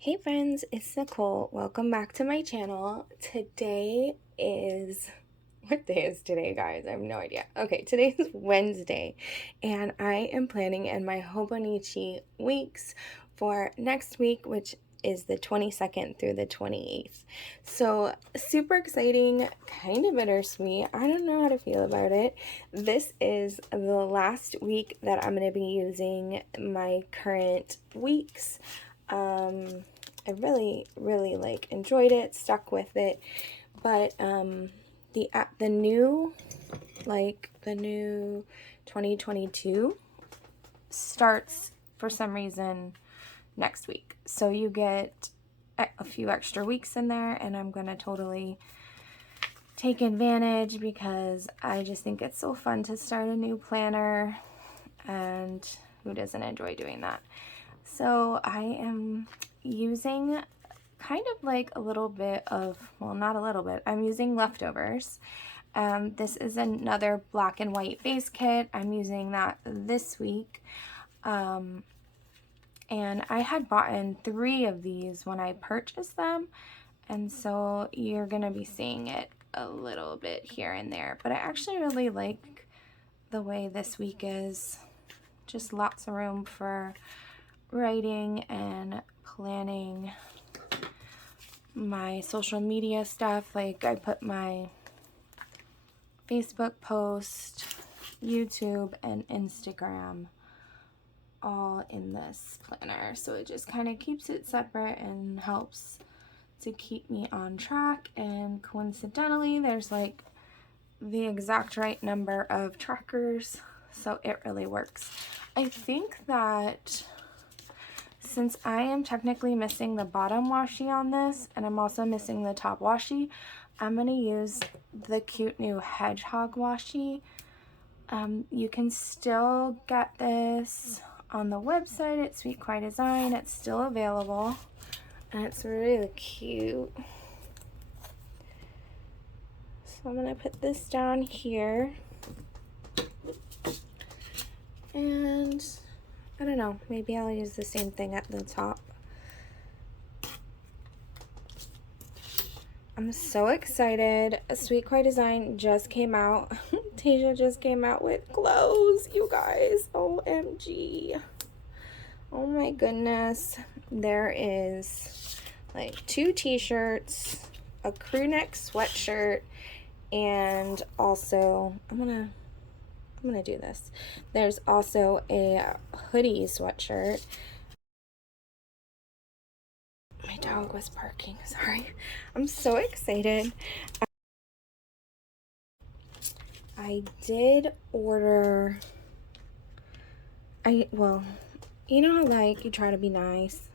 Hey friends, it's Nicole. Welcome back to my channel. Today is, what day is today, guys? I have no idea. Okay, today is Wednesday, and I am planning in my Hobonichi Weeks for next week, which is the 22nd through the 28th. So super exciting, kind of bittersweet. I don't know how to feel about it. This is the last week that I'm going to be using my current weeks. I really enjoyed it, stuck with it, but the new 2022 starts for some reason next week. So you get a few extra weeks in there, and I'm gonna totally take advantage because I just think it's so fun to start a new planner, and who doesn't enjoy doing that? So I am using kind of like a little bit of, well, not a little bit, I'm using leftovers. This is another black and white base kit. I'm using that this week. And I had bought in 3 of these when I purchased them. And so you're going to be seeing it a little bit here and there. But I actually really like the way this week is. Just lots of room for writing and planning my social media stuff. Like I put my Facebook post, YouTube, and Instagram all in this planner. So it just kind of keeps it separate and helps to keep me on track. And coincidentally, there's like the exact right number of trackers. So it really works. I think that since I am technically missing the bottom washi on this, and I'm also missing the top washi, I'm going to use the cute new hedgehog washi. You can still get this on the website at Sweet Kawaii Design. It's still available, and it's really cute. So I'm going to put this down here, and I don't know, maybe I'll use the same thing at the top. I'm so excited. Sweet Kawaii Design just came out. Tasia just came out with clothes, you guys. OMG. Oh my goodness. There is like 2 t-shirts, a crew neck sweatshirt, and also I'm gonna do this. There's also a hoodie sweatshirt. My dog was barking, sorry. I'm so excited. I did order, well, you know how like you try to be nice,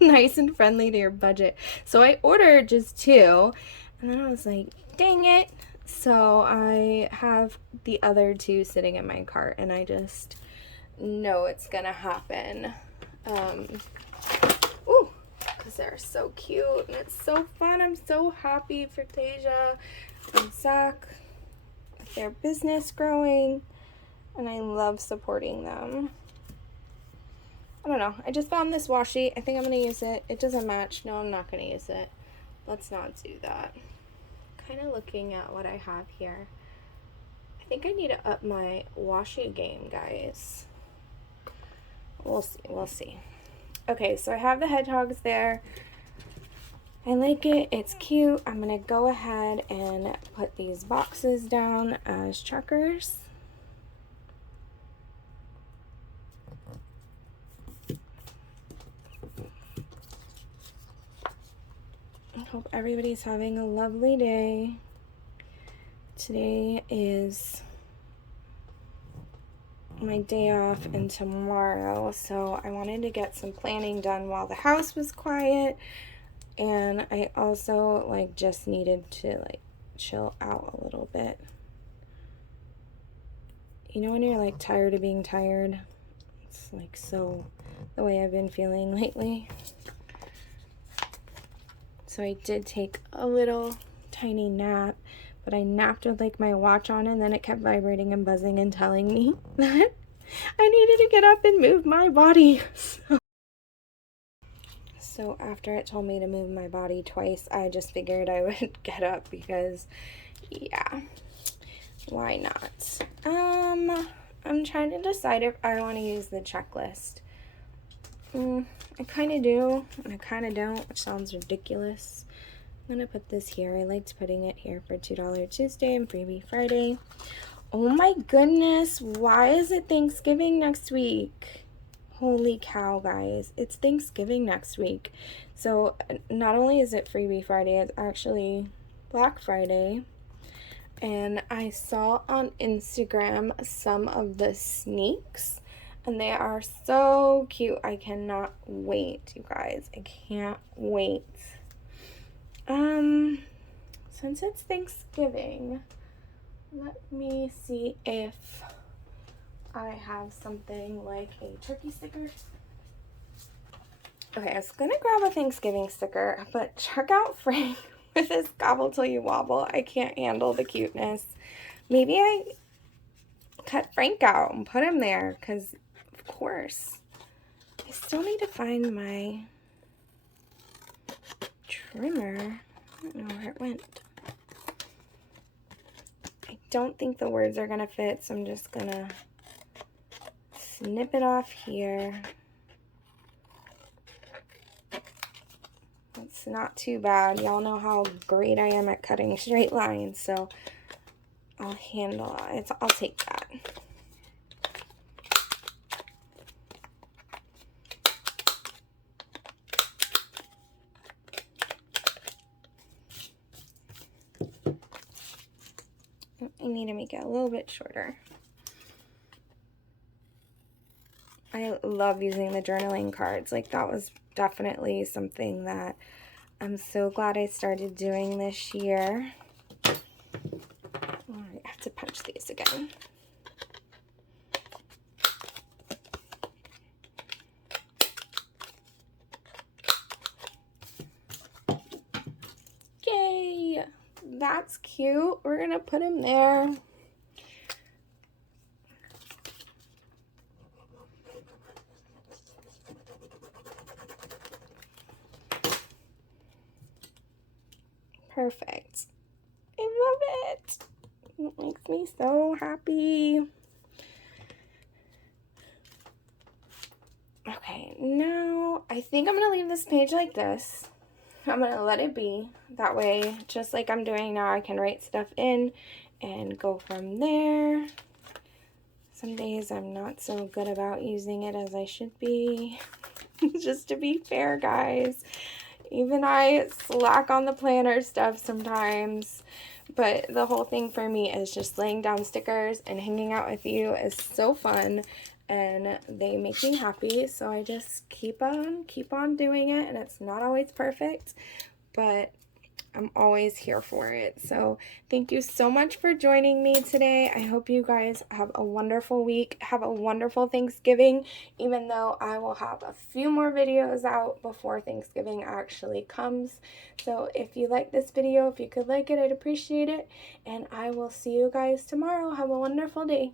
nice and friendly to your budget. So I ordered just 2, and then I was like, dang it. So I have the other 2 sitting in my cart, and I just know it's gonna happen. Ooh, because they're so cute and it's so fun. I'm so happy for Tasia and Zach, their business growing, and I love supporting them. I don't know, I just found this washi. I think I'm gonna use it. It doesn't match. No, I'm not gonna use it. Let's not do that. Kind of looking at what I have here. I think I need to up my washi game, guys. We'll see. Okay, so I have the hedgehogs there. I like it, it's cute. I'm gonna go ahead and put these boxes down as checkers. I hope everybody's having a lovely day. Today is my day off and tomorrow, so I wanted to get some planning done while the house was quiet. And I also like just needed to like chill out a little bit. You know when you're like tired of being tired? It's like so the way I've been feeling lately. So I did take a little tiny nap, but I napped with like my watch on, and then it kept vibrating and buzzing and telling me that I needed to get up and move my body. So after it told me to move my body twice, I just figured I would get up because, yeah, why not? I'm trying to decide if I want to use the checklist. I kind of do, and I kind of don't, which sounds ridiculous. I'm going to put this here. I liked putting it here for $2 Tuesday and Freebie Friday. Oh my goodness, why is it Thanksgiving next week? Holy cow, guys. It's Thanksgiving next week. So not only is it Freebie Friday, it's actually Black Friday. And I saw on Instagram some of the sneaks, and they are so cute. I cannot wait, you guys. I can't wait. Since it's Thanksgiving, let me see if I have something like a turkey sticker. Okay, I was gonna grab a Thanksgiving sticker, but check out Frank with his gobble till you wobble. I can't handle the cuteness. Maybe I cut Frank out and put him there, because of course. I still need to find my trimmer. I don't know where it went. I don't think the words are gonna fit, so I'm just gonna snip it off here. It's not too bad. Y'all know how great I am at cutting straight lines, so I'll handle it. I'll take that. I need to make it a little bit shorter. I love using the journaling cards. Like, that was definitely something that I'm so glad I started doing this year. All right, I have to punch these again. Yay! That's cute. We're gonna put him there. Perfect. I love it. It makes me so happy. Okay, now I think I'm going to leave this page like this. I'm going to let it be. That way, just like I'm doing now, I can write stuff in and go from there. Some days I'm not so good about using it as I should be. Just to be fair, guys. Even I slack on the planner stuff sometimes, but the whole thing for me is just laying down stickers and hanging out with you is so fun, and they make me happy, so I just keep on doing it, and it's not always perfect, but I'm always here for it. So thank you so much for joining me today. I hope you guys have a wonderful week. Have a wonderful Thanksgiving, even though I will have a few more videos out before Thanksgiving actually comes. So if you like this video, if you could like it, I'd appreciate it. And I will see you guys tomorrow. Have a wonderful day.